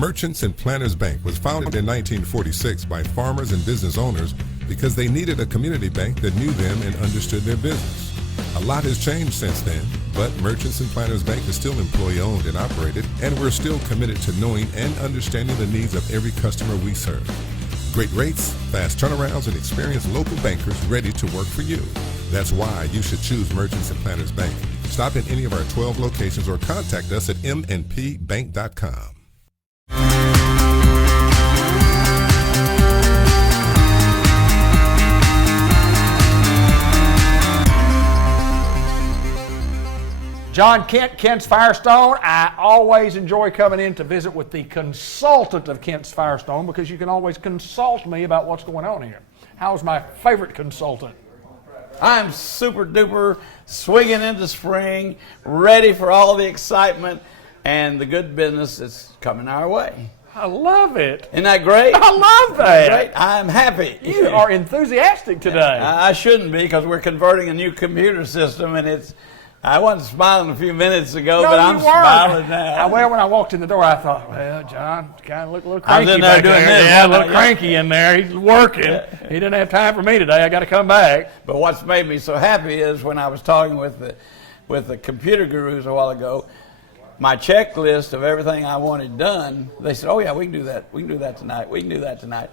Merchants and Planners Bank was founded in 1946 by farmers and business owners because they needed a community bank that knew them and understood their business. A lot has changed since then, but Merchants and Planners Bank is still employee-owned and operated, and we're still committed to knowing and understanding the needs of every customer we serve. Great rates, fast turnarounds, and experienced local bankers ready to work for you. That's why you should choose Merchants and Planners Bank. Stop in any of our 12 locations or contact us at mnpbank.com. John Kent, Kent's Firestone. I always enjoy coming in to visit with the consultant of Kent's Firestone because you can always consult me about what's going on here. How's my favorite consultant? I'm super duper swinging into spring, ready for all the excitement and the good business that's coming our way. I love it. Isn't that great? I love that. Great. I'm happy. You are enthusiastic today. I shouldn't be because we're converting a new computer system and it's. I wasn't smiling a few minutes ago, but I'm smiling now. Well, when I walked in the door, I thought, well, John kind of looked a little cranky. I was in there doing this. Yeah, a little cranky in there. He's working. Yeah. He didn't have time for me today. I got to come back. But what's made me so happy is when I was talking with the computer gurus a while ago, my checklist of everything I wanted done, they said, oh, yeah, we can do that. We can do that tonight. We can do that tonight.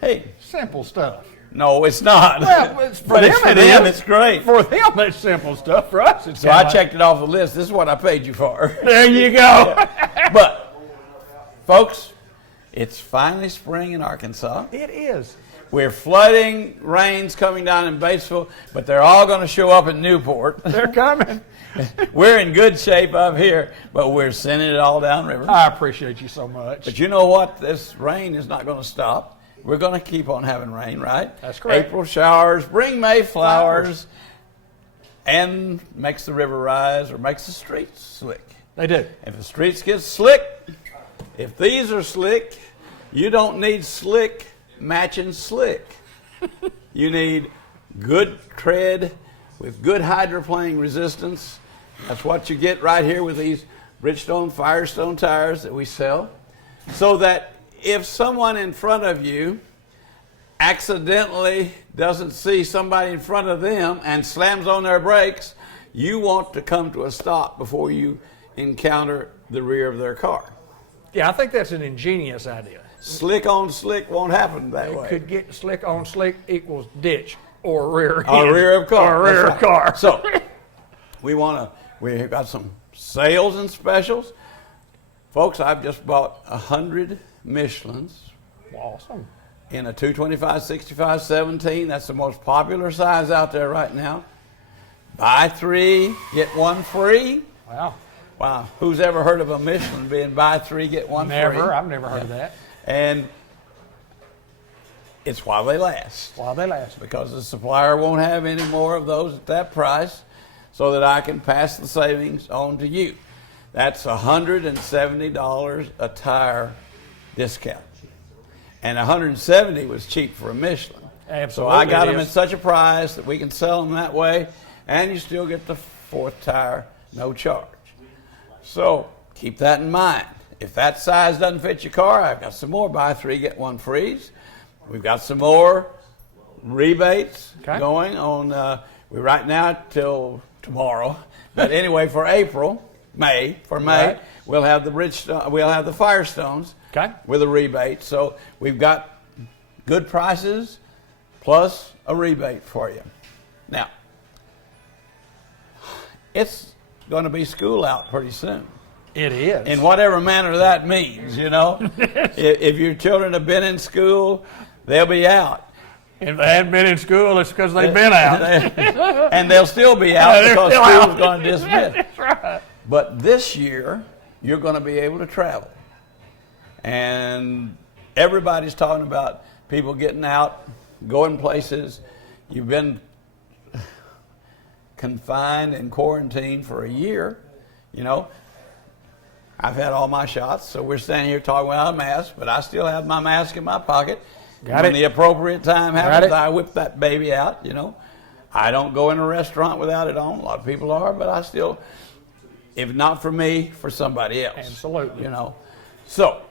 Hey. Simple stuff. No, it's not. Well, for them, it's great. For them, it's simple stuff. For us, it's so I checked it off the list. This is what I paid you for. There you go. But, folks, it's finally spring in Arkansas. It is. We're flooding, rains coming down in Batesville, but they're all going to show up in Newport. They're coming. We're in good shape up here, but we're sending it all downriver. I appreciate you so much. But you know what? This rain is not going to stop. We're going to keep on having rain, right? That's correct. April showers, bring May flowers, and makes the river rise or makes the streets slick. They do. If the streets get slick, if these are slick, you don't need slick matching slick. You need good tread with good hydroplane resistance. That's what you get right here with these Bridgestone Firestone tires that we sell. So that if someone in front of you accidentally doesn't see somebody in front of them and slams on their brakes, you want to come to a stop before you encounter the rear of their car. Yeah, I think that's an ingenious idea. Slick on slick won't happen that way. It could get slick on slick equals ditch or rear end. Or rear of car. Or rear of car. So we've got some sales and specials. Folks, I've just bought 100 Michelins. Awesome. In a 225, 65, 17. That's the most popular size out there right now. Buy 3, get 1 free. Wow. Wow. Who's ever heard of a Michelin being buy 3, get 1 free? Never. I've never heard of that. And it's while they last. While they last. Because the supplier won't have any more of those at that price so that I can pass the savings on to you. That's $170 a tire discount. And $170 was cheap for a Michelin. Absolutely. So I got them at such a price that we can sell them that way, and you still get the 4th tire, no charge. So keep that in mind. If that size doesn't fit your car, I've got some more buy 3, get 1 frees. We've got some more rebates going on. We're right now till tomorrow. But anyway, for May, right. We'll have the Firestones with a rebate. So we've got good prices plus a rebate for you. Now, it's going to be school out pretty soon. It is. In whatever manner that means, you know. If your children have been in school, they'll be out. If they hadn't been in school, it's because they've been out. And they'll still be out because school's going to dismiss. That's right. But this year, you're going to be able to travel. And everybody's talking about people getting out, going places. You've been confined and quarantined for a year, you know. I've had all my shots, so we're standing here talking without a mask, but I still have my mask in my pocket. When the appropriate time happens, I whip that baby out, you know. I don't go in a restaurant without it on. A lot of people are, but I still, if not for me, for somebody else. Absolutely. You know. So,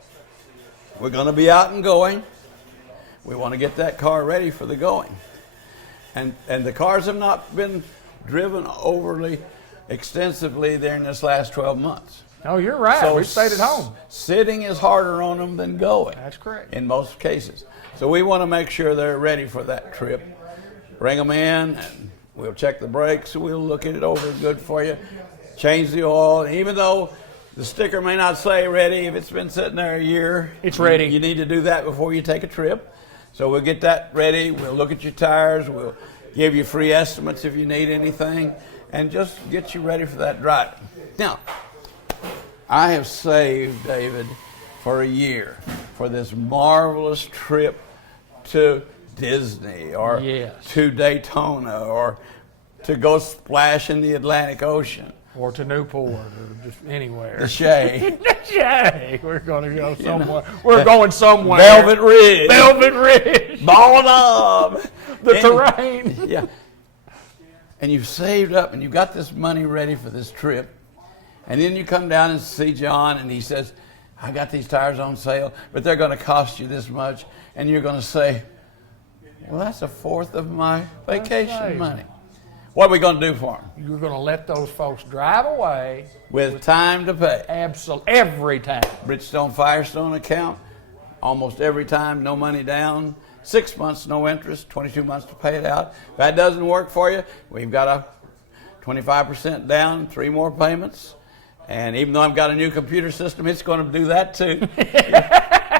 we're going to be out and going. We want to get that car ready for the going. And the cars have not been driven overly extensively during this last 12 months. Oh, you're right. So We've stayed at home. Sitting is harder on them than going. That's correct. In most cases. So we want to make sure they're ready for that trip. Bring them in, and we'll check the brakes. We'll look at it over good for you. Change the oil. And even though the sticker may not say ready, if it's been sitting there a year, it's ready. You need to do that before you take a trip. So we'll get that ready. We'll look at your tires. We'll give you free estimates if you need anything, and just get you ready for that drive. Now, I have saved, David, for a year for this marvelous trip to Disney or to Daytona or to go splash in the Atlantic Ocean. Or to Newport, or just anywhere. The Shay. The Shay. We're going to go somewhere. We're going somewhere. Velvet Ridge. Velvet Ridge. Ball Knob. The terrain. Yeah. And you've saved up and you got this money ready for this trip. And then you come down and see John and he says, I got these tires on sale, but they're going to cost you this much. And you're going to say, well, that's a fourth of my vacation money. What are we going to do for them? You're going to let those folks drive away. With time to pay. Absolutely. Every time. Bridgestone Firestone account, almost every time, no money down. 6 months, no interest, 22 months to pay it out. If that doesn't work for you, we've got a 25% down, 3 more payments. And even though I've got a new computer system, it's going to do that too. Yeah.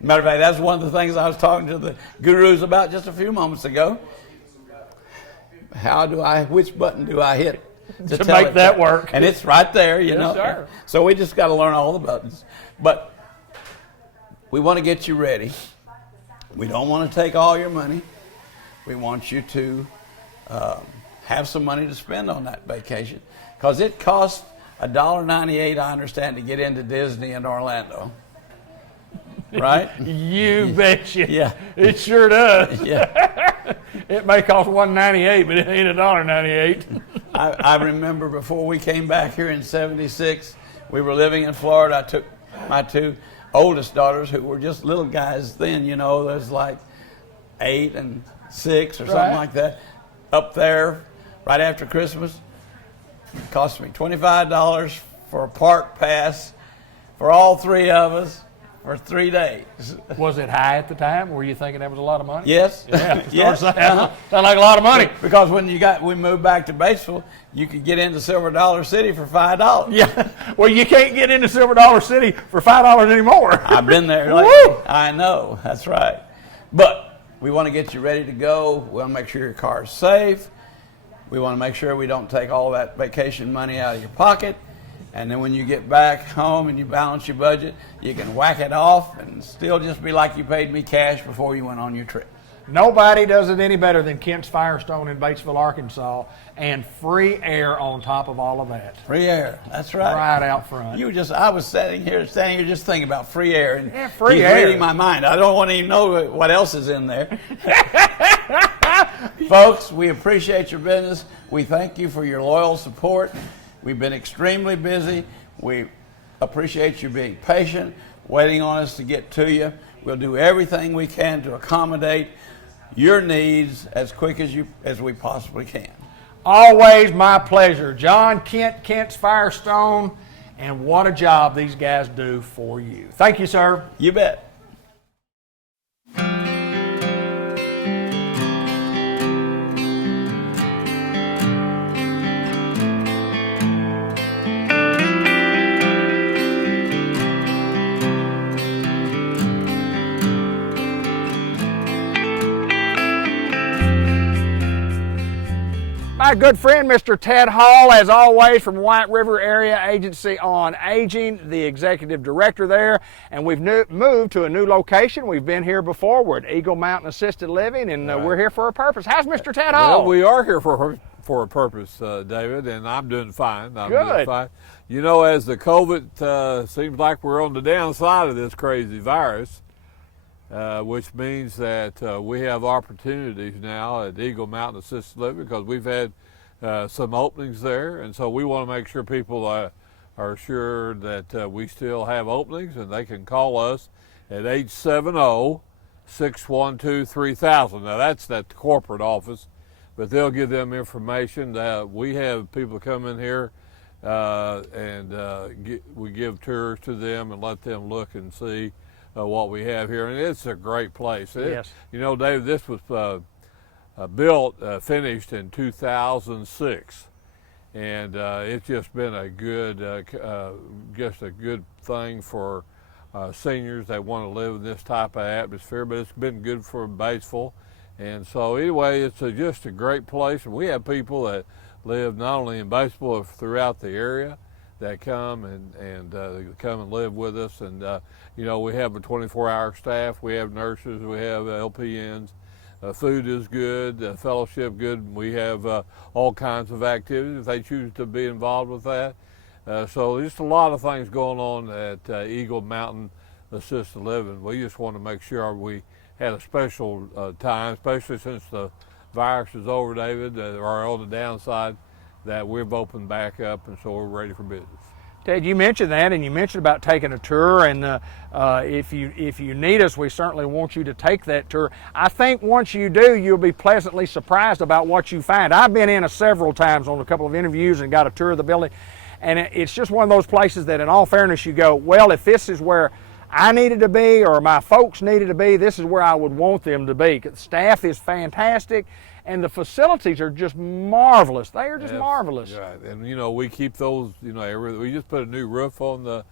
Matter of fact, that's one of the things I was talking to the gurus about just a few moments ago. Which button do I hit to make that work? And it's right there, you know. Sir. So we just got to learn all the buttons. But we want to get you ready. We don't want to take all your money. We want you to have some money to spend on that vacation. Because it costs $1.98, I understand, to get into Disney in Orlando. Right? You betcha. Yeah. It sure does. Yeah. It may cost $1.98, but it ain't $1.98. I remember before we came back here in '76, we were living in Florida. I took my 2 oldest daughters, who were just little guys then, you know, there's like 8 and 6 or something like that, up there right after Christmas. It cost me $25 for a park pass for all 3 of us for 3 days. Was it high at the time? Were you thinking that was a lot of money? Yes. Yeah. Yes. Sound like a lot of money. Because when we moved back to Batesville, you could get into Silver Dollar City for $5. Yeah. Well, you can't get into Silver Dollar City for $5 anymore. I've been there lately. I know. That's right. But we want to get you ready to go. We want to make sure your car is safe. We want to make sure we don't take all that vacation money out of your pocket. And then when you get back home and you balance your budget, you can whack it off and still just be like you paid me cash before you went on your trip. Nobody does it any better than Kent's Firestone in Batesville, Arkansas, and free air on top of all of that. Free air, that's right. Right out front. I was standing here just thinking about free air, and free he's air. reading my mind. I don't want to even know what else is in there. Folks, we appreciate your business. We thank you for your loyal support. We've been extremely busy. We appreciate you being patient, waiting on us to get to you. We'll do everything we can to accommodate your needs as quick as we possibly can. Always my pleasure. John Kent, Kent's Firestone, and what a job these guys do for you. Thank you, sir. You bet. My good friend, Mr. Ted Hall, as always, from White River Area Agency on Aging, the executive director there, and we've moved to a new location. We've been here before. We're at Eagle Mountain Assisted Living, and we're here for a purpose. How's Mr. Ted Hall? Well, we are here for a purpose, David, and I'm doing fine. Good. Fine. You know, as the COVID seems like we're on the downside of this crazy virus, which means that we have opportunities now at Eagle Mountain Assisted Living because we've had some openings there, and so we want to make sure people are assured that we still have openings, and they can call us at 870-612-3000. Now that's at the corporate office, but they'll give them information. We have people come in here we give tours to them and let them look and see what we have here, and it's a great place. Yes. You know, Dave, this was finished in 2006, and it's just been a good, thing for seniors that want to live in this type of atmosphere. But it's been good for Batesville, and so anyway, it's just a great place. And we have people that live not only in Batesville but throughout the area that come and come and live with us. And you know, we have a 24-hour staff. We have nurses. We have LPNs. Food is good, fellowship good. We have all kinds of activities if they choose to be involved with that. So just a lot of things going on at Eagle Mountain Assisted Living. We just want to make sure we had a special time, especially since the virus is over, David, or on the downside, that we've opened back up, and so we're ready for business. Ted, you mentioned that, and you mentioned about taking a tour, and if you need us, we certainly want you to take that tour. I think once you do, you'll be pleasantly surprised about what you find. I've been in several times on a couple of interviews and got a tour of the building, and it's just one of those places that, in all fairness, you go, well, if this is where I needed to be or my folks needed to be, this is where I would want them to be. The staff is fantastic, and the facilities are just marvelous. They are just marvelous. Right, and you know, we keep those. You know, we just put a new roof on the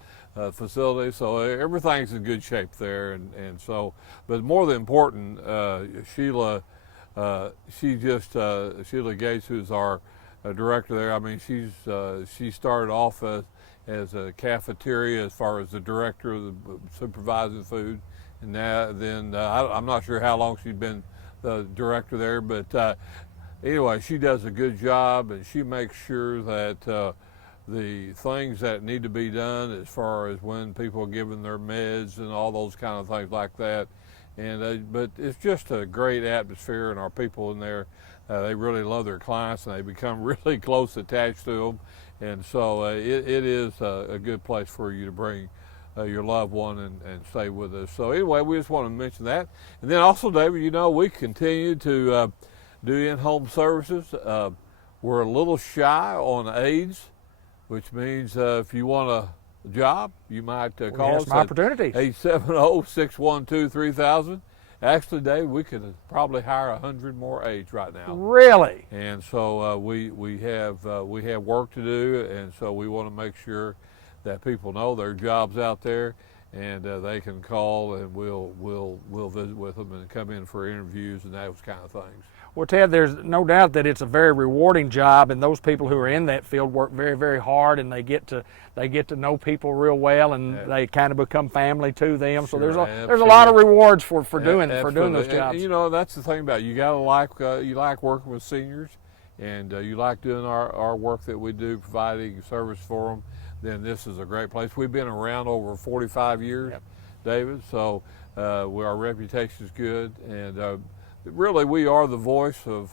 facility, so everything's in good shape there. And so, but more than important, Sheila Gates, who's our director there. I mean, she started off as a cafeteria as far as the director of the supervising food, and then I'm not sure how long she's been the director there, but anyway, she does a good job, and she makes sure that the things that need to be done as far as when people are given their meds and all those kind of things like that. And but it's just a great atmosphere, and our people in there, they really love their clients, and they become really close attached to them. And so it is a good place for you to bring your loved one and stay with us. So anyway, we just want to mention that. And then also, David, you know, we continue to do in-home services. We're a little shy on AIDS, which means if you want a job, you might call us at opportunities. 870-612-3000. Actually, Dave, we could probably hire 100 more aides right now. Really? And so we have work to do, and so we want to make sure that people know there are jobs out there, and they can call, and we'll visit with them and come in for interviews and those kind of things. Well, Ted, there's no doubt that it's a very rewarding job, and those people who are in that field work very, very hard, and they get to know people real well, and they kind of become family to them. So Sure, there's a lot of rewards for doing those jobs. And, you know, that's the thing about it. You gotta you like working with seniors, and you like doing our work that we do, providing service for them. Then this is a great place. We've been around over 45 years, David. So our reputation is good, and really, we are the voice of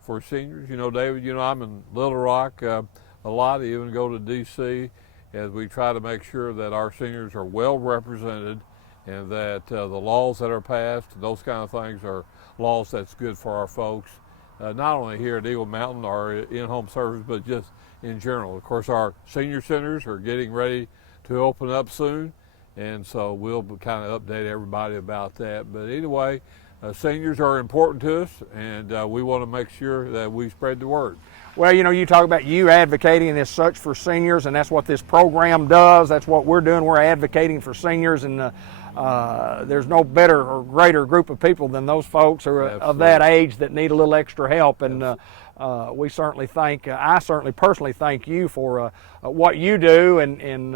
for seniors. You know, David, you know, I'm in Little Rock a lot. I even go to D.C. as we try to make sure that our seniors are well represented, and that the laws that are passed, those kind of things, are laws that's good for our folks, not only here at Eagle Mountain, our in-home service, but just in general. Of course, our senior centers are getting ready to open up soon, and so we'll kind of update everybody about that. But anyway, seniors are important to us, and we want to make sure that we spread the word. Well, you know, you talk about you advocating as such for seniors, and that's what this program does. That's what we're doing. We're advocating for seniors, and there's no better or greater group of people than those folks who are of that age that need a little extra help. And we certainly I certainly personally thank you for what you do, and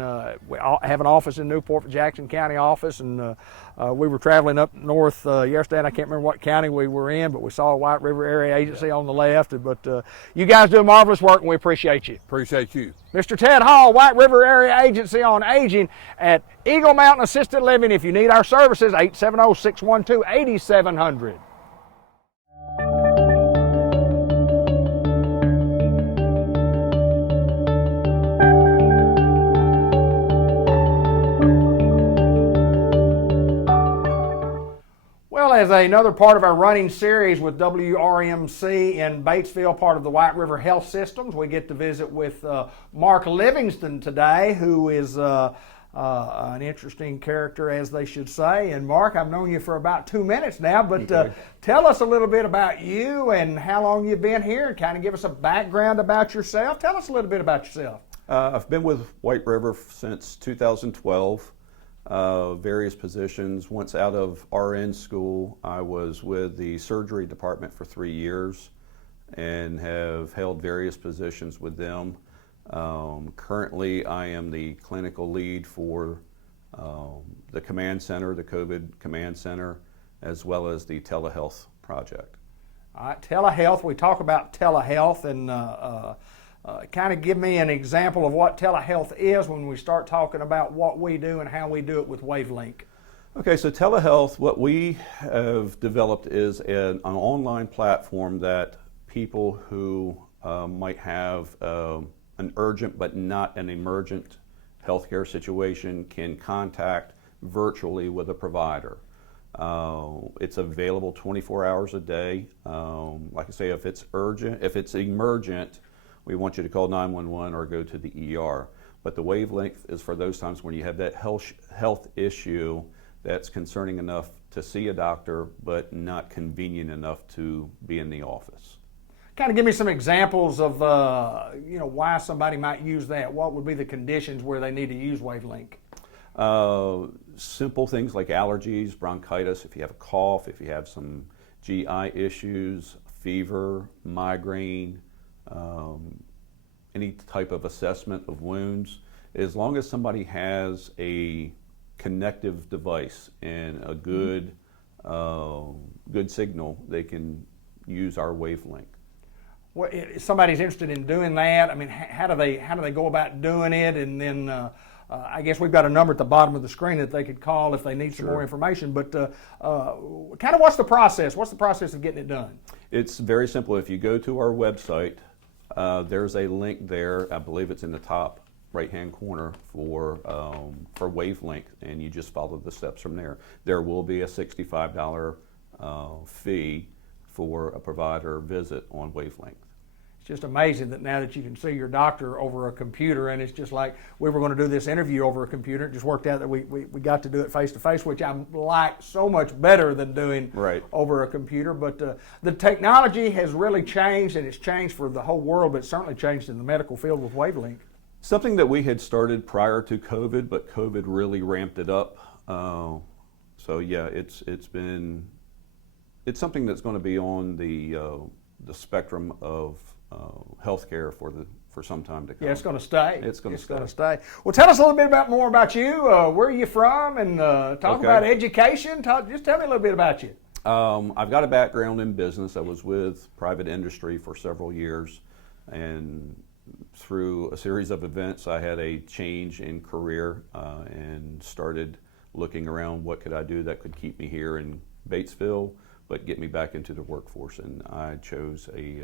we have an office in Newport, Jackson County office, and we were traveling up north yesterday, and I can't remember what county we were in, but we saw a White River Area Agency on the left. But you guys do marvelous work, and we appreciate you. Appreciate you. Mr. Ted Hall, White River Area Agency on Aging at Eagle Mountain Assisted Living. If you need our services, 870-612-8700. as another part of our running series with WRMC in Batesville, part of the White River Health Systems, we get to visit with Mark Livingston today, who is an interesting character, as they should say. And Mark, I've known you for about 2 minutes now, but tell us a little bit about you and how long you've been here, and kind of give us a background about yourself. Tell us a little bit about yourself. I've been with White River since 2012. Various positions. Once out of RN school, I was with the surgery department for 3 years and have held various positions with them. Currently, I am the clinical lead for the command center, the COVID command center, as well as the telehealth project. All right, telehealth. We talk about telehealth, and kind of give me an example of what telehealth is when we start talking about what we do and how we do it with Wavelink. Okay, so telehealth, what we have developed is an online platform that people who might have an urgent but not an emergent healthcare situation can contact virtually with a provider. It's available 24 hours a day. Like I say, if it's urgent, if it's emergent, we want you to call 911 or go to the ER. But the wavelength is for those times when you have that health issue that's concerning enough to see a doctor, but not convenient enough to be in the office. Kind of give me some examples of why somebody might use that. What would be the conditions where they need to use Wavelink? Simple things like allergies, bronchitis, if you have a cough, if you have some GI issues, fever, migraine, any type of assessment of wounds. As long as somebody has a connective device and a good signal, they can use our Wavelink. Well, if somebody's interested in doing that, I mean, how do they go about doing it? And then I guess we've got a number at the bottom of the screen that they could call if they need some more information. But kind of what's the process? What's the process of getting it done? It's very simple. If you go to our website, there's a link there. I believe it's in the top right-hand corner for Wavelink, and you just follow the steps from there. There will be a $65 fee for a provider visit on Wavelink. It's just amazing that now that you can see your doctor over a computer, and it's just like we were going to do this interview over a computer. It just worked out that we got to do it face to face, which I like so much better than doing over a computer. But the technology has really changed, and it's changed for the whole world, but it's certainly changed in the medical field with Wavelink. Something that we had started prior to COVID, but COVID really ramped it up. So yeah, it's something that's going to be on the spectrum of healthcare for some time to come. Yeah, it's going to stay. It's going to stay. Well, tell us a little bit more about you. Where are you from? And talk about education. Just tell me a little bit about you. I've got a background in business. I was with private industry for several years, and through a series of events, I had a change in career and started looking around what could I do that could keep me here in Batesville, but get me back into the workforce. And I chose a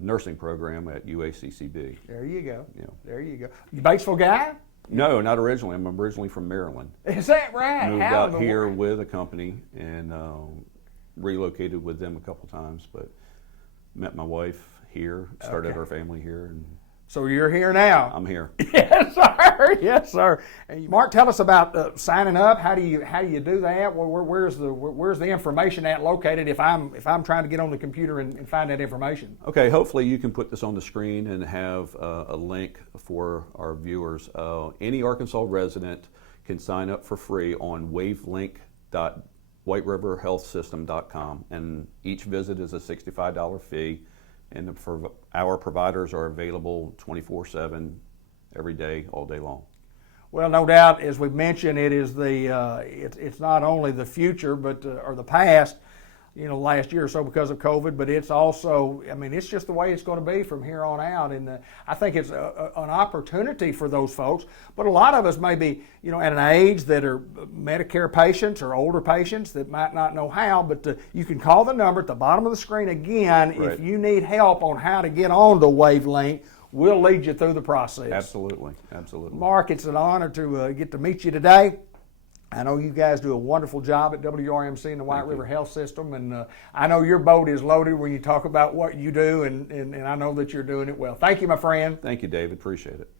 nursing program at UACCB. There you go. Yeah. There you go. You Batesville guy? No, not originally. I'm originally from Maryland. Is that right? Moved out here with a company and relocated with them a couple times, but met my wife here, started our family here. And so you're here now. I'm here. Yes, sir. Yes, sir. And Mark, tell us about signing up. How do you do that? Where's the information at located if I'm trying to get on the computer and find that information? Okay. Hopefully you can put this on the screen and have a link for our viewers. Any Arkansas resident can sign up for free on wavelink.whiteriverhealthsystem.com, and each visit is a $65 fee. And our providers are available 24/7, every day, all day long. Well, no doubt, as we've mentioned, it is it's not only the future, but or the past. Last year or so because of COVID, but it's also, I mean, it's just the way it's going to be from here on out. And I think it's an opportunity for those folks. But a lot of us may be, at an age that are Medicare patients or older patients that might not know how, but you can call the number at the bottom of the screen again if you need help on how to get on the Wavelink. We'll lead you through the process. Absolutely, absolutely. Mark, it's an honor to get to meet you today. I know you guys do a wonderful job at WRMC and the White River Health System, and I know your boat is loaded when you talk about what you do, and I know that you're doing it well. Thank you, my friend. Thank you, David. Appreciate it.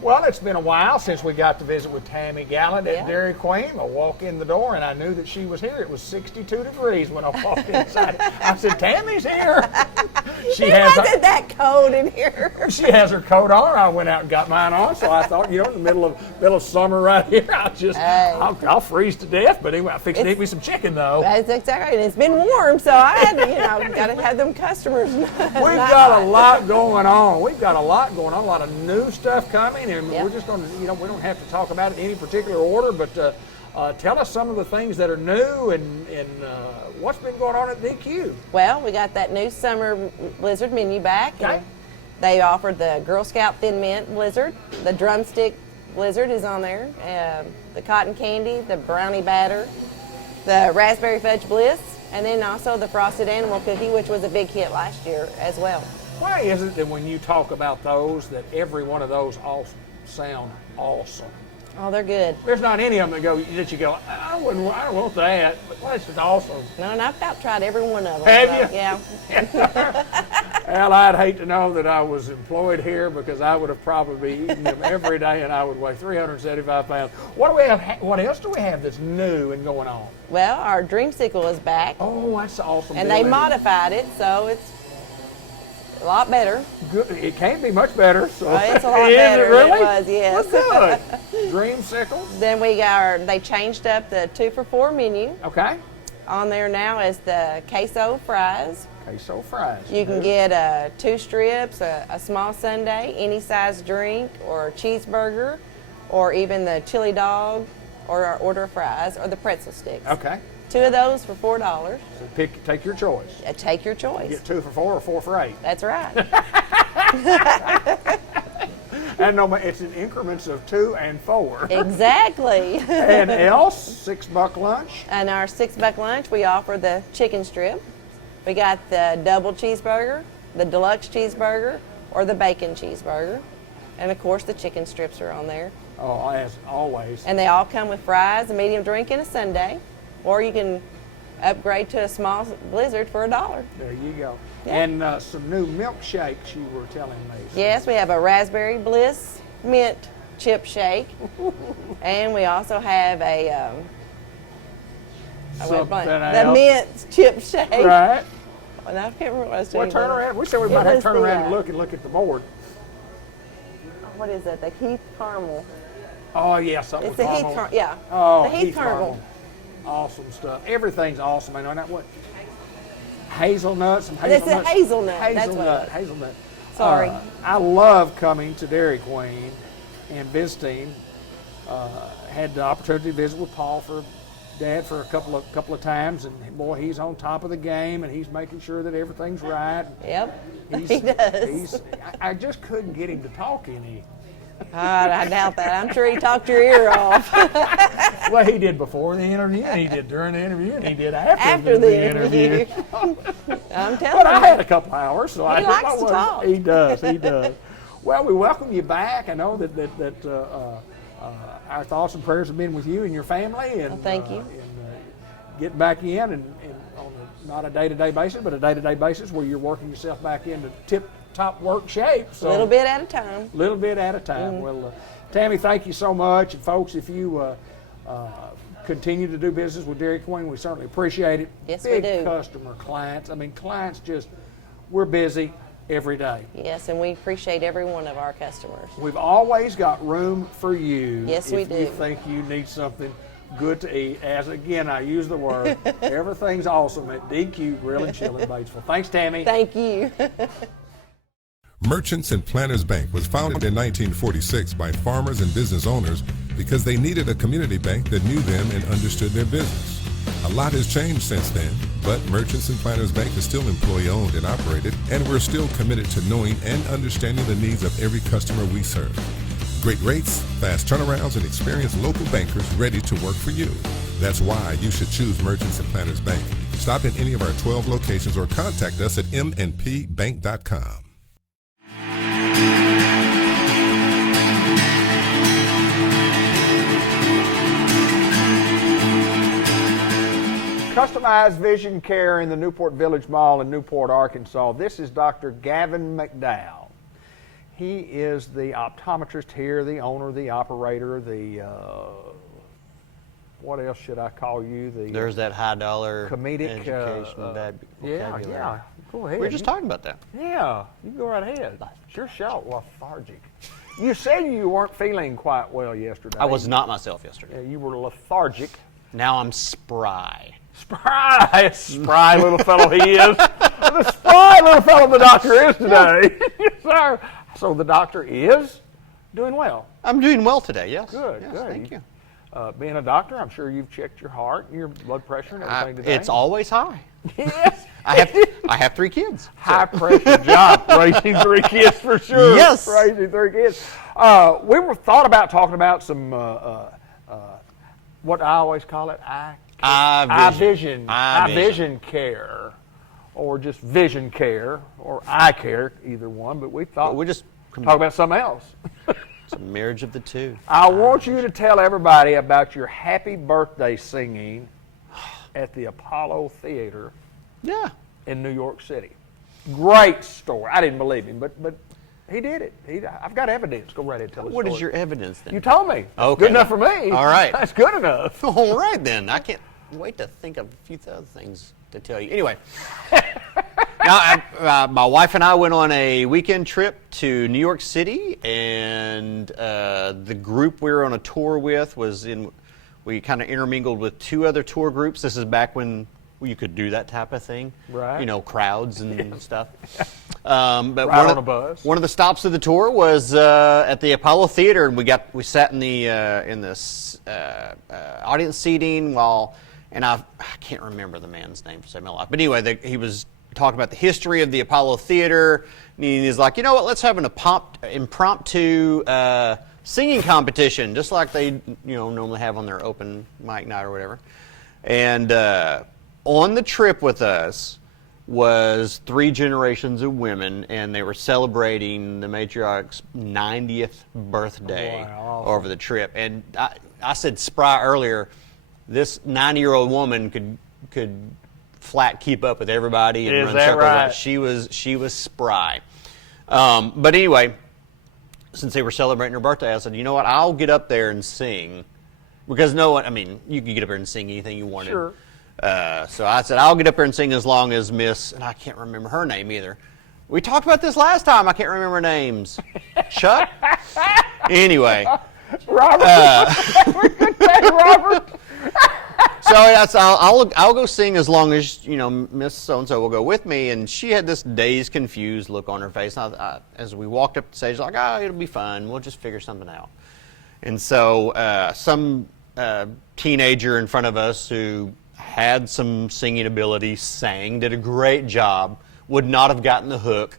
Well, it's been a while since we got to visit with Tammy Gallant at Yeah. Dairy Queen. I walk in the door and I knew that she was here. It was 62 degrees when I walked inside. I said, "Tammy's here." She has Isn't that cold in here? she has her coat on. I went out and got mine on. So I thought, in the middle of summer right here, I'll freeze to death. But anyway, I fixed to eat me some chicken though. That's exactly right. It's been warm, so I had to, got to have them customers. We've got a lot going on. We've got a lot going on. A lot of new stuff coming, and Yep. we're just going to, we don't have to talk about it in any particular order, but tell us some of the things that are new and what's been going on at DQ. Well, we got that new summer blizzard menu back. Okay. And they offered the Girl Scout Thin Mint blizzard. The drumstick blizzard is on there. The cotton candy, the brownie batter, the raspberry fudge bliss, and then also the frosted animal cookie, which was a big hit last year as well. Why is it that when you talk about those, that every one of those all sound awesome? Oh, they're good. There's not any of them that you go, I don't want that, but well, it's just awesome. No, and I've about tried every one of them. Have so, you? Yeah. Well, I'd hate to know that I was employed here because I would have probably eaten them every day and I would weigh 375 pounds. What do we have? What else do we have that's new and going on? Well, our dreamsicle is back, Oh, that's awesome. and deal. they modified it, so it's a lot better. Good. It can't be much better. So It's a lot Is better it really? than it was, yes. Well, good. Dreamsicle. Then they changed up the 2-for-4 menu. Okay. On there now is the queso fries. Queso fries. You can get 2 strips, a small sundae, any size drink, or a cheeseburger, or even the chili dog, or our order of fries, or the pretzel sticks. Okay. 2 of those for $4. So take your choice. Take your choice. Get 2 for $4 or 4 for $8. That's right. And no, it's in increments of 2 and 4. Exactly. And else, $6 lunch. And our $6 lunch, we offer the chicken strip. We got the double cheeseburger, the deluxe cheeseburger, or the bacon cheeseburger. And of course, the chicken strips are on there. Oh, as always. And they all come with fries, a medium drink, and a sundae. Or you can upgrade to a small blizzard for $1. There you go. Yeah. And some new milkshakes you were telling me. Yes, we have a raspberry bliss mint chip shake. And we also have a the mint chip shake. Right. And I can't remember what I was Well, telling you. turn around. We said we It might have to was turn the, around and look at the board. What is that? The Heath Caramel. Oh, yeah, something It's with the Heath caramel. Caramel. Yeah. Oh, the Heath Caramel. Awesome stuff. Everything's awesome. I know that. What? Hazelnuts. Some That's a hazelnuts. hazelnut. That's what it was. Hazelnut. Sorry. I love coming to Dairy Queen and visiting. Had the opportunity to visit with Paul Dad for a couple of times, and boy, he's on top of the game, and he's making sure that everything's right. Yep. He's, He does. I just couldn't get him to talk any. I doubt that. I'm sure he talked your ear off. Well, he did before the interview, and he did during the interview, and he did after the interview. I'm But telling I you. had a couple hours, so I He did my likes to work. talk. He does. He does. Well, we welcome you back. I know that our thoughts and prayers have been with you and your family, and thank you. Getting back in and on not a day-to-day basis, but a day-to-day basis where you're working yourself back into tip-top work shape. So A little bit at a time. little bit at a time. Mm-hmm. Well, Tammy, thank you so much. And folks, if you continue to do business with Dairy Queen, we certainly appreciate it. Yes, we Big do. customer, clients. I mean, clients we're busy every day. Yes, and we appreciate every one of our customers. We've always got room for you. Yes, we if you do. think you need something good to eat. As again, I use the word, everything's awesome at DQ Grill and Chill in Batesville. Thanks, Tammy. Thank you. Merchants and Planters Bank was founded in 1946 by farmers and business owners because they needed a community bank that knew them and understood their business. A lot has changed since then, but Merchants and Planters Bank is still employee-owned and operated, and we're still committed to knowing and understanding the needs of every customer we serve. Great rates, fast turnarounds, and experienced local bankers ready to work for you. That's why you should choose Merchants and Planners Bank. Stop in any of our 12 locations or contact us at mnpbank.com. Customized vision care in the Newport Village Mall in Newport, Arkansas. This is Dr. Gavin McDowell. He is the optometrist here, the owner, the operator, the, what else should I call you? There's that high dollar comedic education vocabulary. Yeah. Go ahead. We were just talking about that. Yeah, you go right ahead. Sure shout lethargic. You said you weren't feeling quite well yesterday. I was not myself yesterday. Yeah, you were lethargic. Now I'm spry. Spry little fellow he is. The spry little fellow the doctor is today. Yes, sir. So the doctor is doing well. I'm doing well today, yes. Good, yes, good. Thank you. Being a doctor, I'm sure you've checked your heart and your blood pressure and everything today. It's always high. Yes. I have 3 kids. High pressure job, raising 3 kids for sure. Yes. Raising 3 kids. We were thought about talking about some, what I always call it, eye vision care, or just vision care, or eye care, either one. But we thought We just talk about something else. It's a marriage of the two. I want you to tell everybody about your happy birthday singing at the Apollo Theater Yeah. in New York City. Great story. I didn't believe him, but he did it. I've got evidence. Go right ahead and tell us. What is your evidence then? You told me. Okay. Good enough for me. All right. That's good enough. All right then. I can't wait to think of a few other things to tell you. Anyway, now my wife and I went on a weekend trip to New York City, and the group we were on a tour with we kind of intermingled with 2 other tour groups. This is back when you could do that type of thing, right? You know, crowds and stuff. But Ride on a bus. One of the stops of the tour was at the Apollo Theater, and we sat in the audience seating and I can't remember the man's name for my life, but anyway, he was talking about the history of the Apollo Theater, and he's like, you know what? Let's have an impromptu singing competition, just like they normally have on their open mic night or whatever. And on the trip with us was 3 generations of women, and they were celebrating the matriarch's 90th birthday over the trip. And I said spry earlier. This 90-year-old woman could flat keep up with everybody and run circles. Right? She was spry. But anyway, since they were celebrating her birthday, I said, you know what? I'll get up there and sing, because you can get up there and sing anything you wanted. Sure. So I said, I'll get up there and sing as long as Miss, and I can't remember her name either. We talked about this last time. I can't remember names. Chuck? Anyway. Robert. Good day, Robert. So I'll go sing as long as, Miss So-and-so will go with me. And she had this dazed, confused look on her face. And as we walked up the stage, like, it'll be fun. We'll just figure something out. And so some teenager in front of us who had some singing ability sang, did a great job, would not have gotten the hook.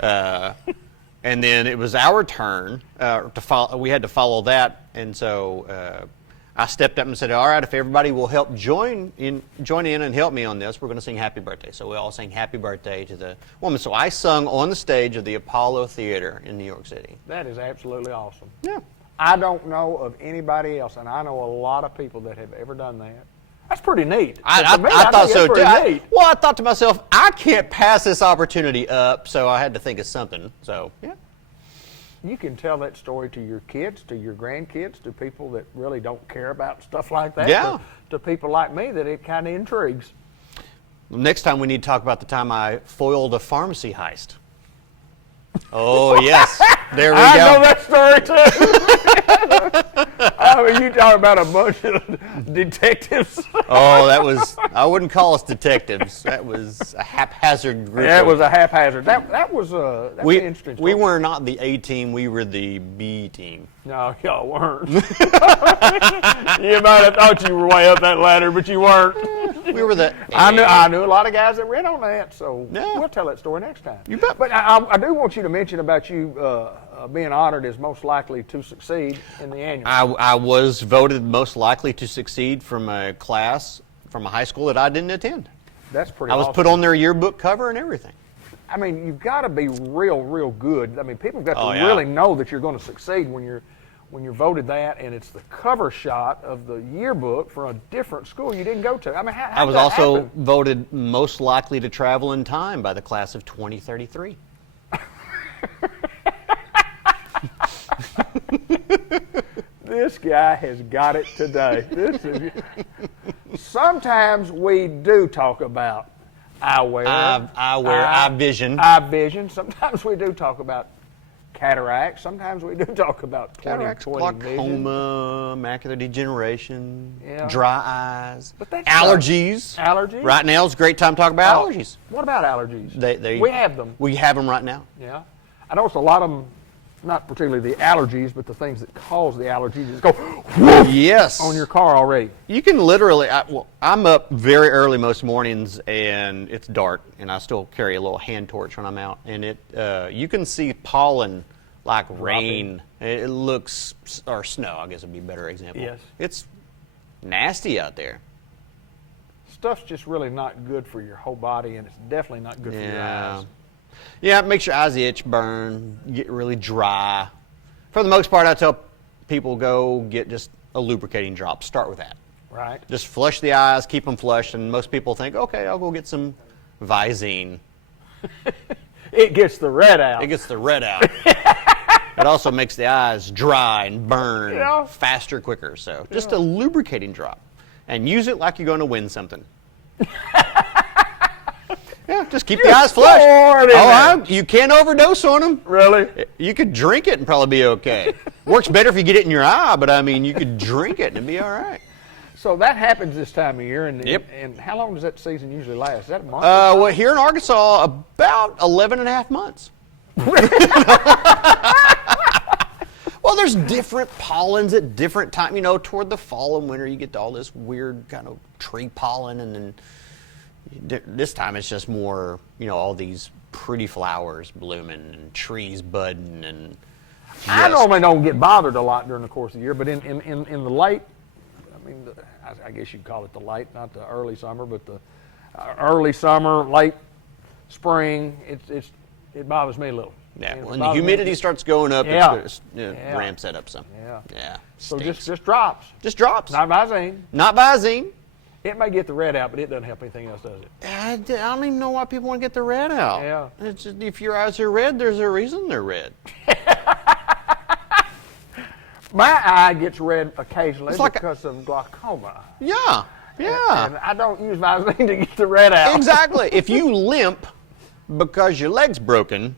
And then it was our turn to follow. We had to follow that. And so I stepped up and said, all right, if everybody will help join in and help me on this, we're going to sing Happy Birthday. So we all sang Happy Birthday to the woman. So I sung on the stage of the Apollo Theater in New York City. That is absolutely awesome. Yeah. I don't know of anybody else, and I know a lot of people that have ever done that. That's pretty neat. I thought so too. I thought to myself, I can't pass this opportunity up, so I had to think of something. So, yeah. You can tell that story to your kids, to your grandkids, to people that really don't care about stuff like that. Yeah. To people like me that it kind of intrigues. Next time we need to talk about the time I foiled a pharmacy heist. Oh, yes. There we go. I know that story, too. You talking about a bunch of detectives. Oh, I wouldn't call us detectives. That was a haphazard group. That was a haphazard. That was an interesting story. We were not the A team. We were the B team. No, y'all weren't. You might have thought you were way up that ladder, but you weren't. We were the. I knew a lot of guys that ran on that, so Yeah. we'll tell that story next time. You bet. But I do want you to mention about you being honored as most likely to succeed in the annual. I was voted most likely to succeed from a class from a high school that I didn't attend. That's pretty I was awesome. put on their yearbook cover and everything. I mean, you've got to be real good. I mean, people have got Oh, to yeah. really know that you're going to succeed when you're voted that, and it's the cover shot of the yearbook for a different school you didn't go to. I mean, how I was did that also happen? voted most likely to travel in time by the class of 2033. This guy has got it today. Sometimes we do talk about eyewear. Eye vision. Eye vision. Sometimes we do talk about cataracts. Sometimes we do talk about Cataracts, 20/20 vision. glaucoma, macular degeneration, Yeah. dry eyes, But that's allergies. Allergies? Right now is a great time to talk about allergies. What about allergies? They, we have them. We have them right now. Yeah. I know it's a lot of them, not particularly the allergies, but the things that cause the allergies just go whoosh Yes. on your car already. You can literally, I'm up very early most mornings and it's dark and I still carry a little hand torch when I'm out and you can see pollen like rain. It looks, or snow I guess would be a better example. Yes. It's nasty out there. Stuff's just really not good for your whole body, and it's definitely not good for your eyes. Yeah, it makes your eyes itch, burn, get really dry. For the most part, I tell people go get just a lubricating drop. Start with that. Right. Just flush the eyes, keep them flushed, and most people think, okay, I'll go get some Visine. It gets the red out. It gets the red out. It also makes the eyes dry and burn Yeah. faster, quicker. So just a lubricating drop. And use it like you're going to win something. Yeah, just keep the eyes flushed. pour it in there. You can't overdose on them. Really? You could drink it and probably be okay. Works better if you get it in your eye, but I mean, you could drink it and it'd be all right. So that happens this time of year, and Yep. and how long does that season usually last? Is that a month? Well, here in Arkansas, about 11 and a half months. Well, there's different pollens at different times. You know, toward the fall and winter, you get all this weird kind of tree pollen, and then this time it's just more, you know, all these pretty flowers blooming and trees budding and. I normally don't get bothered a lot during the course of the year, but in the late, I mean, I guess you'd call it the late, not the early summer, but the early summer, late spring, it bothers me a little. Yeah, And it when the bothers me. humidity starts going up, Yeah. it Yeah. ramps that up some. Yeah. Yeah. So stinks. just drops, Just drops. not Visine. Not Visine. It may get the red out, but it doesn't help anything else, does it? I don't even know why people want to get the red out. Yeah. It's just, if your eyes are red, there's a reason they're red. My eye gets red occasionally It's like because of glaucoma. Yeah. Yeah. And I don't use Visine to get the red out. Exactly. If you limp because your leg's broken,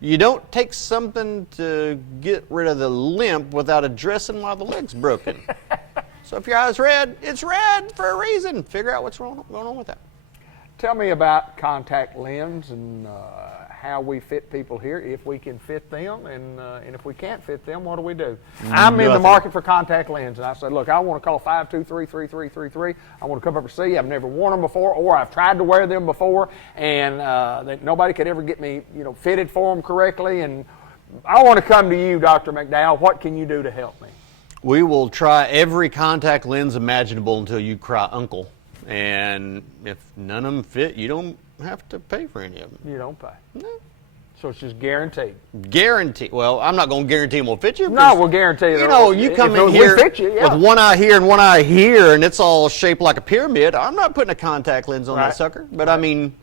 you don't take something to get rid of the limp without addressing why the leg's broken. So if your eye's red, it's red for a reason. Figure out what's going on with that. Tell me about contact lens and how we fit people here, if we can fit them, and if we can't fit them, what do we do? I'm in the Nothing. market for contact lens, and I said, look, I want to call 523-3333. I want to come up and see you. I've never worn them before, or I've tried to wear them before, and nobody could ever get me, fitted for them correctly. And I want to come to you, Dr. McDowell. What can you do to help me? We will try every contact lens imaginable until you cry uncle. And if none of them fit, you don't have to pay for any of them. You don't pay. No. So it's just guaranteed. Guarantee. Well, I'm not going to guarantee them will fit you. No, we'll guarantee You that know, you come in we here fit you, yeah. with one eye here and one eye here, and it's all shaped like a pyramid. I'm not putting a contact lens on Right. that sucker. But I mean,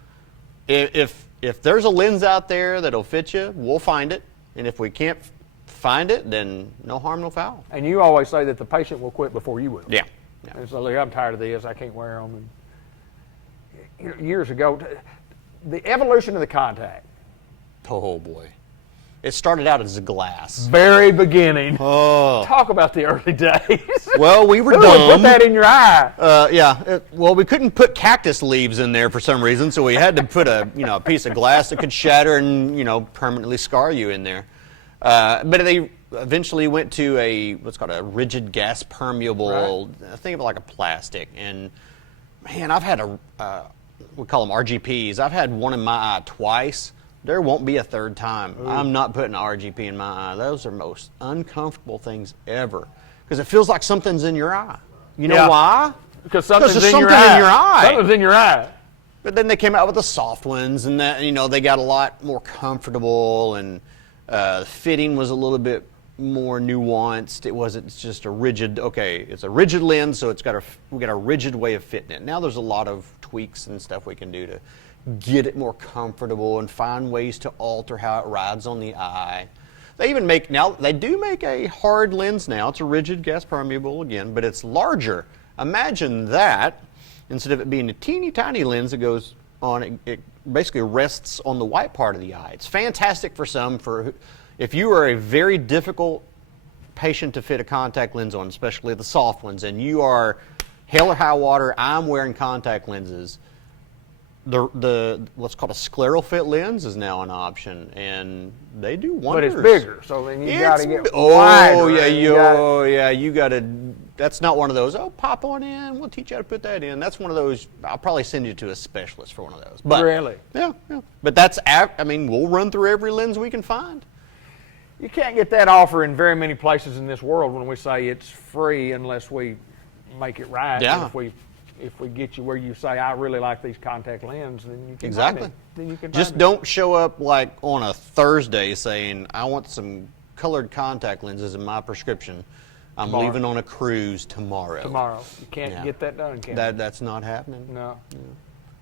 if there's a lens out there that'll fit you, we'll find it. And if we can't find it, then no harm, no foul. And you always say that the patient will quit before you will. Yeah. And so, look, I'm tired of this. I can't wear them. And years ago, the evolution of the contact. Oh boy, it started out as a glass. Very beginning. Oh. Talk about the early days. Well, we were Who would dumb. put that in your eye? Well, we couldn't put cactus leaves in there for some reason, so we had to put a piece of glass that could shatter and permanently scar you in there. But they eventually went to what's called a rigid gas permeable. Right. Think of it like a plastic, and man, I've had we call them RGPs. I've had one in my eye twice. There won't be a third time. Ooh. I'm not putting an RGP in my eye. Those are most uncomfortable things ever because it feels like something's in your eye. You know why? Because something's in your eye. Something's in your eye. But then they came out with the soft ones, and that, you know, they got a lot more comfortable, and the fitting was a little bit more nuanced. It wasn't just a rigid. Okay, it's a rigid lens, so we got a rigid way of fitting it. Now there's a lot of tweaks and stuff we can do to get it more comfortable and find ways to alter how it rides on the eye. They even they do make a hard lens now. It's a rigid gas permeable again, but it's larger. Imagine that. Instead of it being a teeny tiny lens that goes on, it basically rests on the white part of the eye. It's fantastic for some. If you are a very difficult patient to fit a contact lens on, especially the soft ones, and you are hell or high water, I'm wearing contact lenses. The what's called a scleral fit lens is now an option, and they do wonders. But it's bigger, so then you got to get wider. You got to. That's not one of those. Oh, pop on in. We'll teach you how to put that in. That's one of those. I'll probably send you to a specialist for one of those. But, really? Yeah. But we'll run through every lens we can find. You can't get that offer in very many places in this world when we say it's free unless we make it right. Yeah. And if we get you where you say, I really like these contact lenses, then you can exactly. find it. Then you can just don't show up like on a Thursday saying, I want some colored contact lenses in my prescription. I'm leaving on a cruise tomorrow. You can't get that done, can you? That's not happening. No.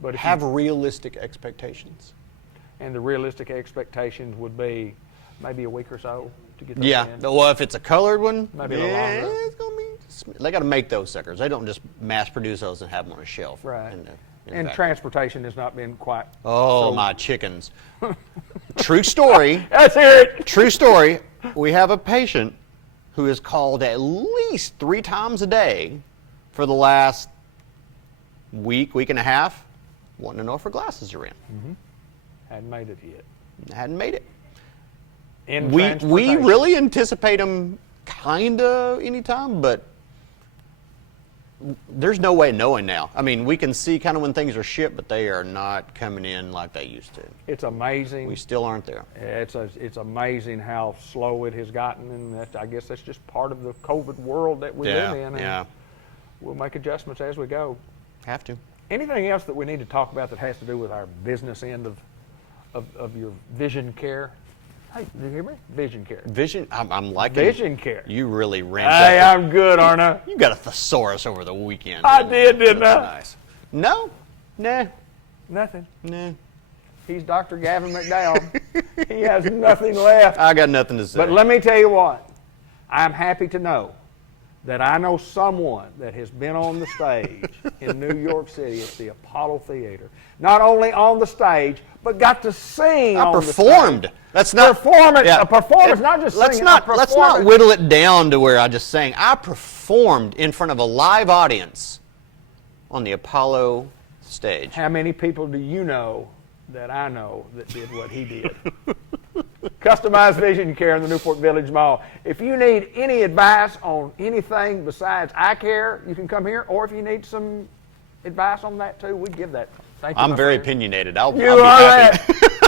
But have realistic expectations. And the realistic expectations would be maybe a week or so to get those in. Well, if it's a colored one, maybe a little longer. It's going to be. They got to make those suckers. They don't just mass produce those and have them on a shelf. Right. And transportation has not been quite. Oh, my chickens. True story. Let's hear it. True story. We have a patient who is called at least 3 times a day for the last week and a half, wanting to know if her glasses are in. Mm-hmm. Hadn't made it yet. Hadn't made it. We really anticipate them kind of anytime, but there's no way of knowing now. I mean, we can see kind of when things are shipped, but they are not coming in like they used to. It's amazing. We still aren't there. It's amazing how slow it has gotten, and I guess that's just part of the COVID world that we live in. And we'll make adjustments as we go. Have to. Anything else that we need to talk about that has to do with our business end of your vision care? Hey, did you hear me? Vision care. Vision? I'm liking Vision care. You really ramped up. Hey, I'm good, aren't I? You got a thesaurus over the weekend. I didn't I? Nice. No? Nah. Nothing. Nah. He's Dr. Gavin McDowell. He has nothing left. I got nothing to say. But let me tell you what. I'm happy to know that I know someone that has been on the stage in New York City at the Apollo Theater. Not only on the stage, but got to sing on the stage. Performed. That's not performance. Yeah. A performance, not just singing. Let's not whittle it down to where I just sang. I performed in front of a live audience on the Apollo stage. How many people do you know that I know that did what he did? Customized vision care in the Newport Village Mall. If you need any advice on anything besides eye care, you can come here. Or if you need some advice on that too, we give that. Thank you. I'm very opinionated. I'll be happy. That.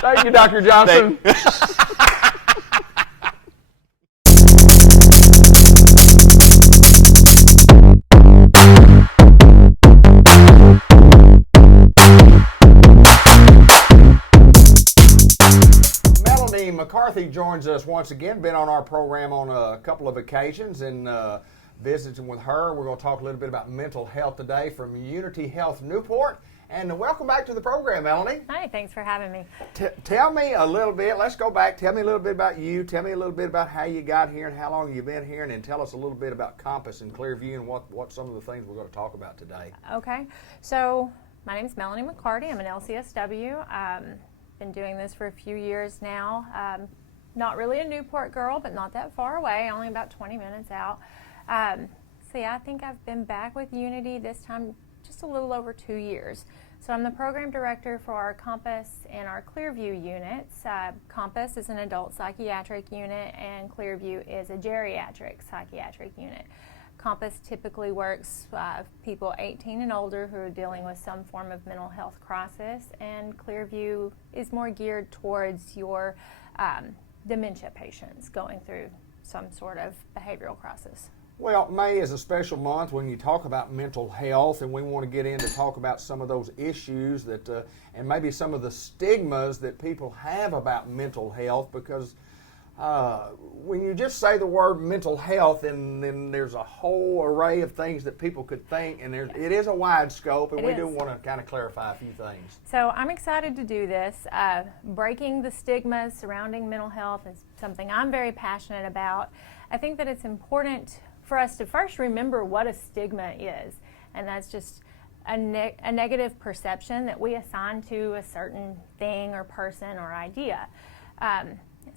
Thank you, Dr. Johnson. Melanie McCarthy joins us once again. Been on our program on a couple of occasions and visiting with her. We're going to talk a little bit about mental health today from Unity Health Newport. And welcome back to the program, Melanie. Hi, thanks for having me. Tell me a little bit, let's go back, tell me a little bit about you, tell me a little bit about how you got here and how long you've been here, and then tell us a little bit about Compass and Clearview and what some of the things we're going to talk about today. Okay, so my name is Melanie McCarty. I'm an LCSW. Been doing this for a few years now. Not really a Newport girl, but not that far away, only about 20 minutes out. So yeah, I think I've been back with Unity this time just a little over 2 years. So I'm the program director for our Compass and our Clearview units. Compass is an adult psychiatric unit and Clearview is a geriatric psychiatric unit. Compass typically works people 18 and older who are dealing with some form of mental health crisis, and Clearview is more geared towards your dementia patients going through some sort of behavioral crisis. Well, May is a special month when you talk about mental health, and we want to get in to talk about some of those issues that, and maybe some of the stigmas that people have about mental health, because when you just say the word mental health, and then there's a whole array of things that people could think, and it is a wide scope, and we do want to kind of clarify a few things. So I'm excited to do this. Breaking the stigmas surrounding mental health is something I'm very passionate about. I think that it's important for us to first remember what a stigma is, and that's just a negative perception that we assign to a certain thing or person or idea.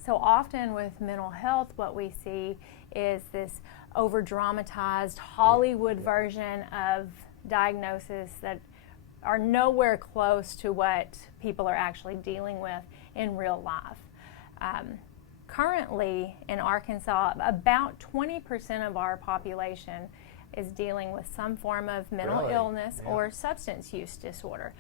So often with mental health, what we see is this over-dramatized Hollywood version of diagnosis that are nowhere close to what people are actually dealing with in real life. Currently in Arkansas, about 20% of our population is dealing with some form of mental illness or substance use disorder.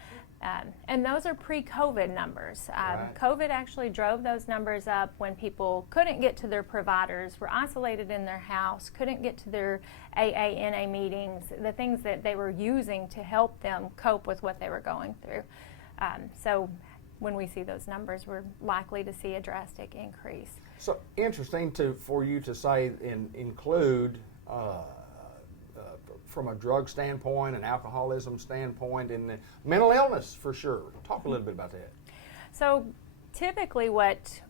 And those are pre-COVID numbers. COVID actually drove those numbers up when people couldn't get to their providers, were isolated in their house, couldn't get to their AA/NA meetings, the things that they were using to help them cope with what they were going through. So when we see those numbers, we're likely to see a drastic increase. So interesting for you to say include from a drug standpoint, an alcoholism standpoint, and mental illness for sure. Talk a little bit about that. So typically what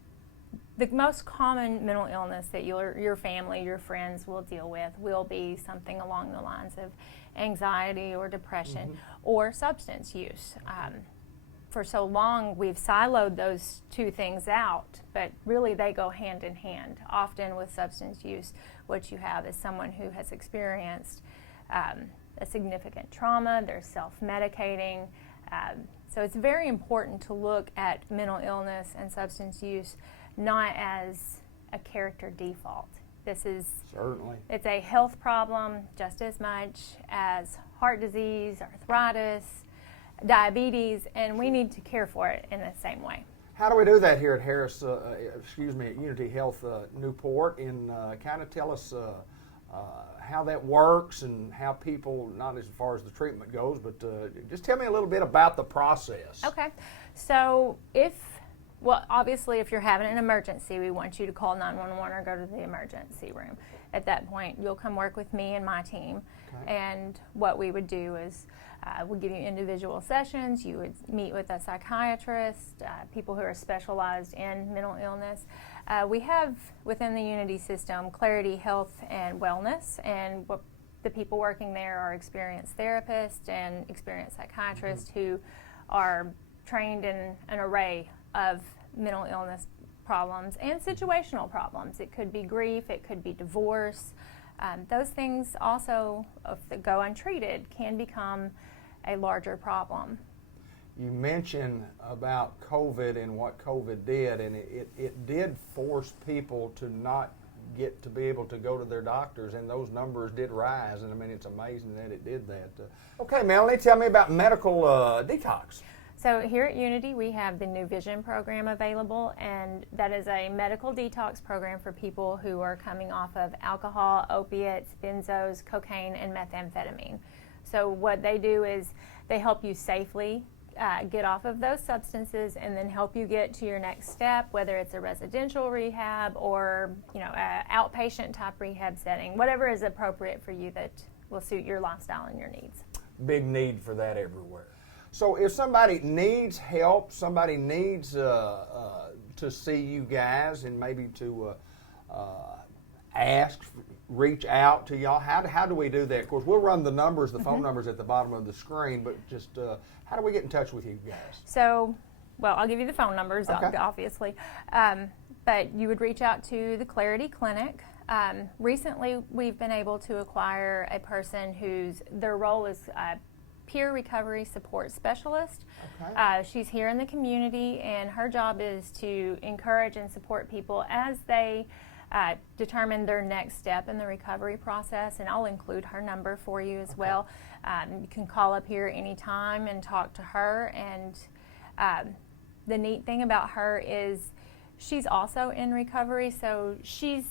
the most common mental illness that your family, your friends will deal with will be something along the lines of anxiety or depression or substance use. For so long, we've siloed those two things out, but really they go hand in hand. Often with substance use, what you have is someone who has experienced a significant trauma, they're self-medicating. So it's very important to look at mental illness and substance use not as a character default. This is certainly, it's a health problem just as much as heart disease, arthritis, diabetes, and we need to care for it in the same way. How do we do that here at at Unity Health Newport? And kind of tell us how that works and how people, not as far as the treatment goes, but just tell me a little bit about the process. Okay, so obviously if you're having an emergency, we want you to call 911 or go to the emergency room. At that point, you'll come work with me and my team. Okay. And what we would do is we'll give you individual sessions. You would meet with a psychiatrist, people who are specialized in mental illness. We have within the Unity system Clarity Health and Wellness, and the people working there are experienced therapists and experienced psychiatrists who are trained in an array of mental illness problems and situational problems. It could be grief, it could be divorce. Those things also, if they go untreated, can become a larger problem. You mentioned about COVID and what COVID did, and it did force people to not get to be able to go to their doctors, and those numbers did rise, and I mean, it's amazing that it did that. Okay, Melanie, tell me about medical detox. So here at Unity, we have the New Vision program available, and that is a medical detox program for people who are coming off of alcohol, opiates, benzos, cocaine, and methamphetamine. So what they do is they help you safely get off of those substances and then help you get to your next step, whether it's a residential rehab or an outpatient type rehab setting, whatever is appropriate for you that will suit your lifestyle and your needs. Big need for that everywhere. So if somebody needs help, somebody needs to see you guys and maybe to reach out to y'all, how do we do that? Of course, we'll run the numbers, the phone numbers at the bottom of the screen, but just how do we get in touch with you guys? So, I'll give you the phone numbers, obviously, but you would reach out to the Clarity Clinic. Recently, we've been able to acquire a person their role is peer recovery support specialist. Okay. She's here in the community, and her job is to encourage and support people as they determine their next step in the recovery process, and I'll include her number for you as well. You can call up here anytime and talk to her, and the neat thing about her is she's also in recovery, so she's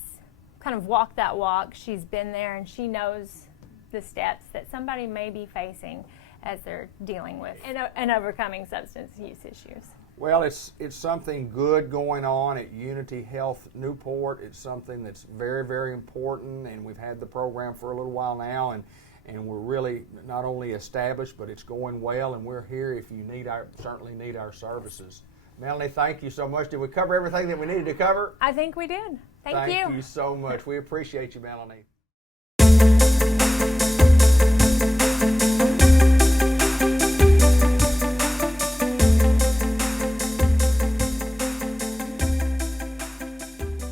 kind of walked that walk. She's been there, and she knows the steps that somebody may be facing as they're dealing with and overcoming substance use issues. Well, it's something good going on at Unity Health Newport. It's something that's very, very important, and we've had the program for a little while now, and we're really not only established, but it's going well, and we're here if you certainly need our services. Melanie, thank you so much. Did we cover everything that we needed to cover? I think we did. Thank you. Thank you so much. We appreciate you, Melanie.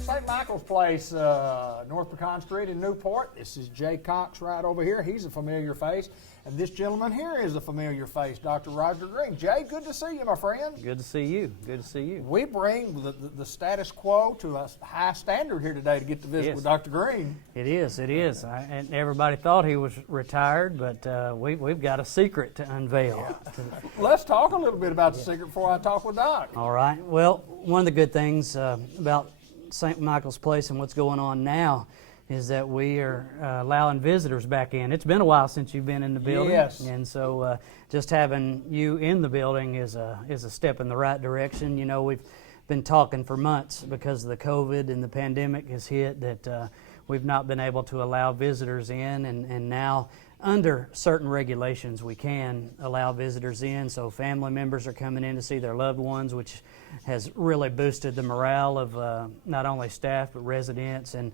St. Michael's Place, North Pecan Street in Newport. This is Jay Cox right over here. He's a familiar face. And this gentleman here is a familiar face, Dr. Roger Green. Jay, good to see you, my friend. Good to see you. Good to see you. We bring the status quo to a high standard here today to get to visit with Dr. Green. It is. It is. And everybody thought he was retired, but we've got a secret to unveil. Yeah. Let's talk a little bit about the secret before I talk with Doc. All right. Well, one of the good things about St. Michael's Place and what's going on now is that we are allowing visitors back in. It's been a while since you've been in the building. Yes. And so just having you in the building is a step in the right direction. You know, we've been talking for months because of the COVID and the pandemic has hit that we've not been able to allow visitors in, and now under certain regulations we can allow visitors in. So family members are coming in to see their loved ones, which has really boosted the morale of not only staff but residents, and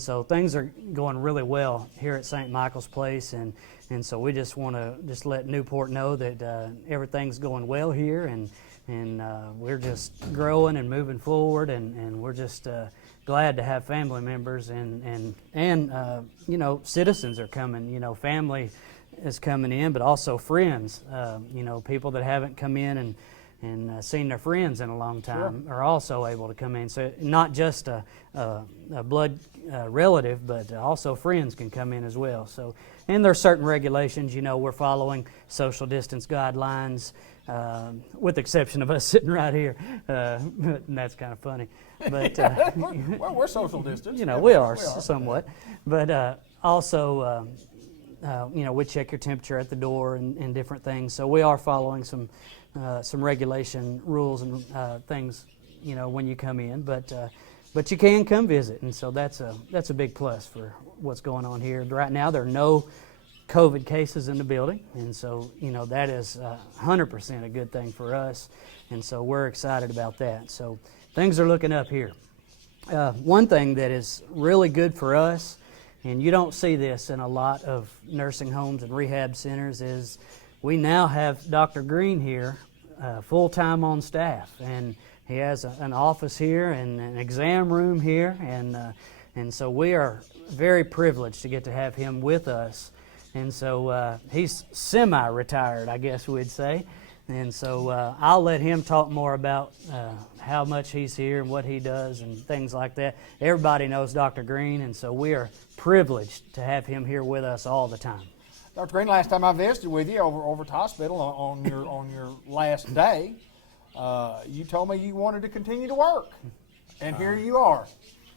so things are going really well here at St. Michael's Place, and so we just want to let Newport know that everything's going well here, and we're just growing and moving forward, and we're just glad to have family members and you know, citizens are coming. You know, family is coming in, but also friends. You know, people that haven't come in and seen their friends in a long time are also able to come in. So not just a blood relative, but also friends can come in as well. So, and there are certain regulations. You know, we're following social distance guidelines, with the exception of us sitting right here, and that's kind of funny. But well, we're social distance. You know, we are somewhat, but also. You know, we check your temperature at the door and different things. So we are following some regulation rules and things, you know, when you come in. But you can come visit, and so that's a big plus for what's going on here. Right now, there are no COVID cases in the building, and so, you know, that is 100% a good thing for us, and so we're excited about that. So things are looking up here. One thing that is really good for us, and you don't see this in a lot of nursing homes and rehab centers, is we now have Dr. Green here full-time on staff, and he has an office here and an exam room here, and so we are very privileged to get to have him with us. And so he's semi-retired, I guess we'd say. And so I'll let him talk more about how much he's here and what he does and things like that. Everybody knows Dr. Green, and so we are privileged to have him here with us all the time. Dr. Green, last time I visited with you over at the hospital on your last day, you told me you wanted to continue to work, and here you are.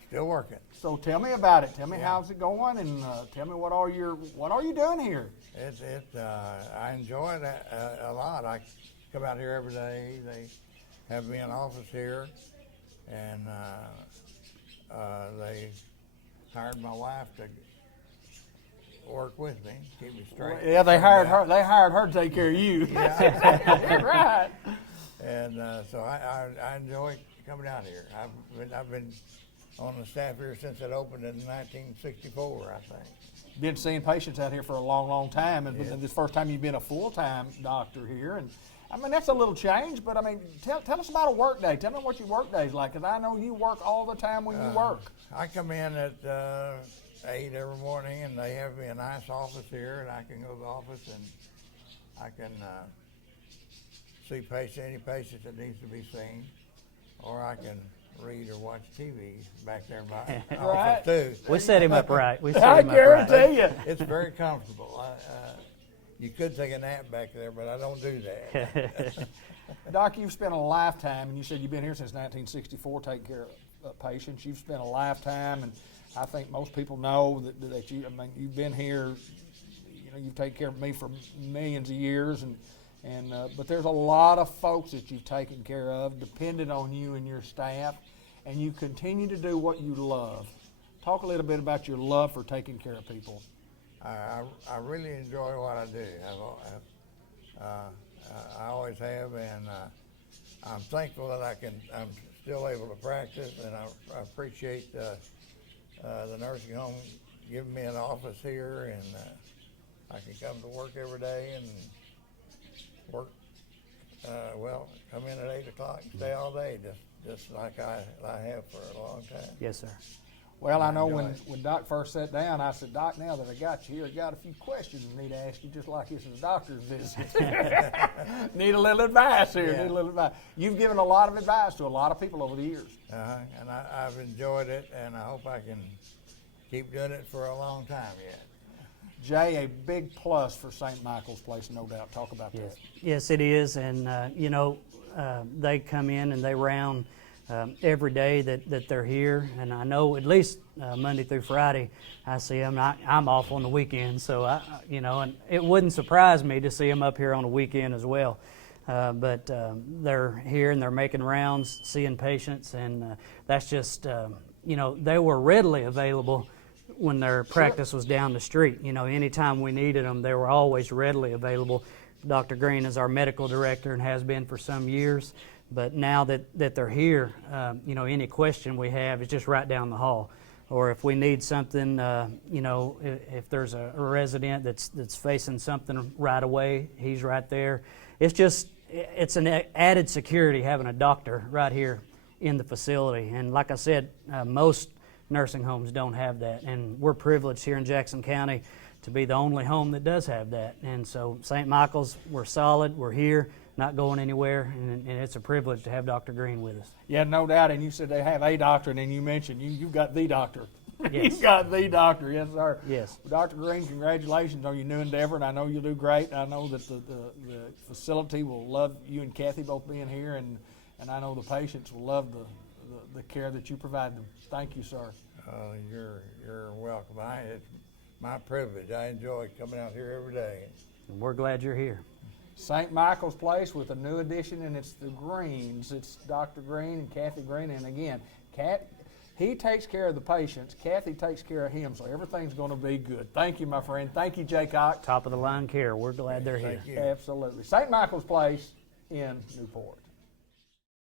Still working. So tell me about it. Tell me how's it going, and tell me what are you doing here? I enjoy it a lot. I come out here every day. They have me in office here, and they hired my wife to work with me, keep me straight. Yeah, they hired her. They hired her to take care of you. Yeah. Right. And so I enjoy coming out here. I've been on the staff here since it opened in 1964, I think. Been seeing patients out here for a long, long time, and this first time you've been a full-time doctor here, and I mean that's a little change. But I mean, tell us about a work day. Tell me what your work day's like, because I know you work all the time when you work. I come in at 8 every morning, and they have me a nice office here, and I can go to the office and I can see any patient that needs to be seen, or I can read or watch TV back there in my Right. office too. We set him up right. We set I him up right. guarantee you. It's very comfortable. You could take a nap back there, but I don't do that. Doc, you've spent a lifetime, and you said you've been here since 1964 taking care of patients. You've spent a lifetime, and I think most people know that you. I mean, you've been here. You know, you've taken care of me for millions of years, but there's a lot of folks that you've taken care of, depended on you and your staff, and you continue to do what you love. Talk a little bit about your love for taking care of people. I really enjoy what I do. I always have, and I'm thankful that I'm still able to practice, and I appreciate the nursing home giving me an office here, and I can come to work every day and work. Come in at 8 o'clock and stay all day, just like I have for a long time. Yes, sir. Well, I know when Doc first sat down, I said, Doc, now that I got you here, I got a few questions I need to ask you, just like this is a doctor's visit. Need a little advice here. Yeah. Need a little advice. You've given a lot of advice to a lot of people over the years. And I've enjoyed it, and I hope I can keep doing it for a long time yet. Jay, a big plus for St. Michael's Place, no doubt. Talk about that. Yes, it is, and they come in and they round every day that they're here, and I know at least Monday through Friday I see them. I'm off on the weekend, so and it wouldn't surprise me to see them up here on the weekend as well. But they're here and they're making rounds, seeing patients, and that's just they were readily available when their practice was down the street. Anytime we needed them, they were always readily available. Dr. Green is our medical director and has been for some years. But now that they're here, any question we have is just right down the hall. Or if we need something, if there's a resident that's facing something right away, he's right there. It's an added security having a doctor right here in the facility. And like I said, most nursing homes don't have that. And we're privileged here in Jackson County to be the only home that does have that. And so St. Michael's, we're solid, we're here, not going anywhere, and it's a privilege to have Dr. Green with us. Yeah, no doubt. And you said they have a doctor, and then you mentioned you've got the doctor. Yes. You've got the doctor, yes, sir. Yes. Well, Dr. Green, congratulations on your new endeavor, and I know you'll do great. I know that the facility will love you and Kathy both being here, and I know the patients will love the care that you provide them. Thank you, sir. You're welcome. It's my privilege. I enjoy coming out here every day. And we're glad you're here. St. Michael's Place with a new addition, and it's the Greens. It's Dr. Green and Kathy Green, and again, he takes care of the patients. Kathy takes care of him, so everything's going to be good. Thank you, my friend. Thank you, Jay Cox. Top of the line care. We're glad they're here. Thank you. Absolutely. St. Michael's Place in Newport.